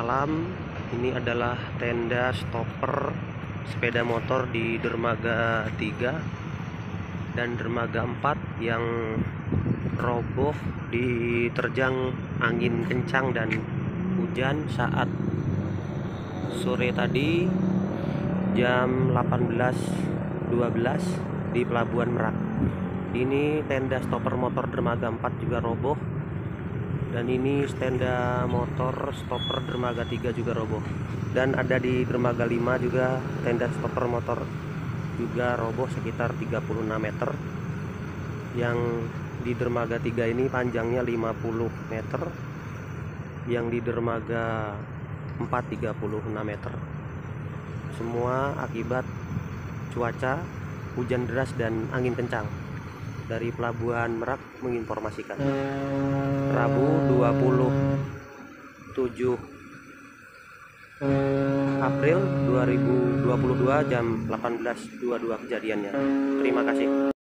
malam. Ini adalah tenda stopper sepeda motor di dermaga 3 dan dermaga 4 yang roboh diterjang angin kencang dan hujan saat sore tadi jam 18.12 di Pelabuhan Merak. Ini tenda stopper motor dermaga 4 juga roboh, dan ini tenda motor stopper dermaga 3 juga roboh, dan ada di dermaga 5 juga tenda stopper motor juga roboh sekitar 36 meter. Yang di dermaga 3 ini panjangnya 50 meter, yang di dermaga 4 36 meter. Semua akibat cuaca hujan deras dan angin kencang. Dari Pelabuhan Merak menginformasikan. Rabu 27 April 2022 jam 18.22 kejadiannya. Terima kasih.